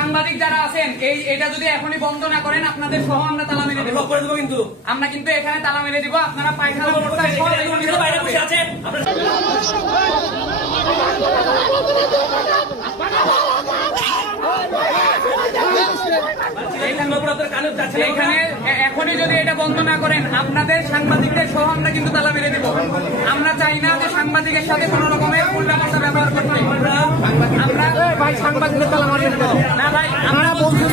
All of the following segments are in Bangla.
সাংবাদিক যারা আছেন এটা যদি এখনই বন্ধ না করেন আপনাদের সহ আমরা তালা মেরে দেবো কিন্তু আমরা কিন্তু এখানে তালা মেরে দিব। আপনারা পায়খানা বাইরে বসে আছেন। এখানে এখনই যদি এটা বন্ধ না করেন আপনাদের সাংবাদিকদের সহ আমরা কিন্তু তালা মেরে দেব। আমরা চাই না যে সাংবাদিকের সাথে কোন রকমের উল্টাপাল্টা ব্যবহার করতে। আমরা ভাই সাংবাদিকদের তালা মারবেন না ভাই, আমরা বলছি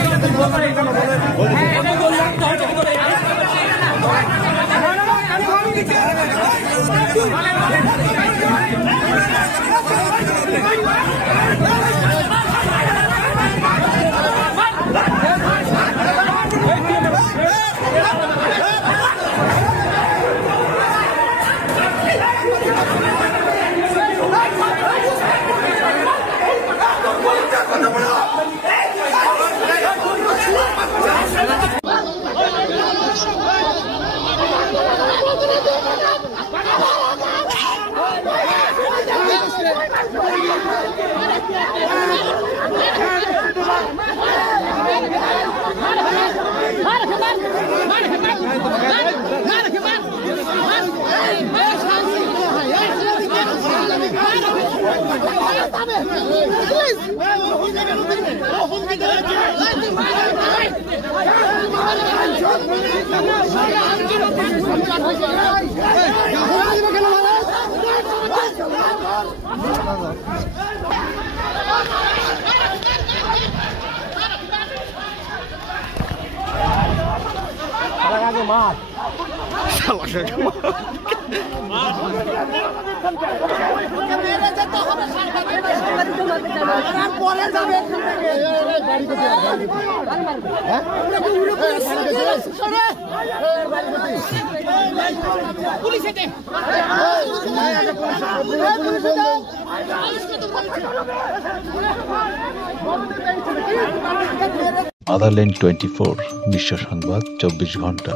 আদারল্যান্ড 24 বিশ্ব সংবাদ 24 ঘন্টা।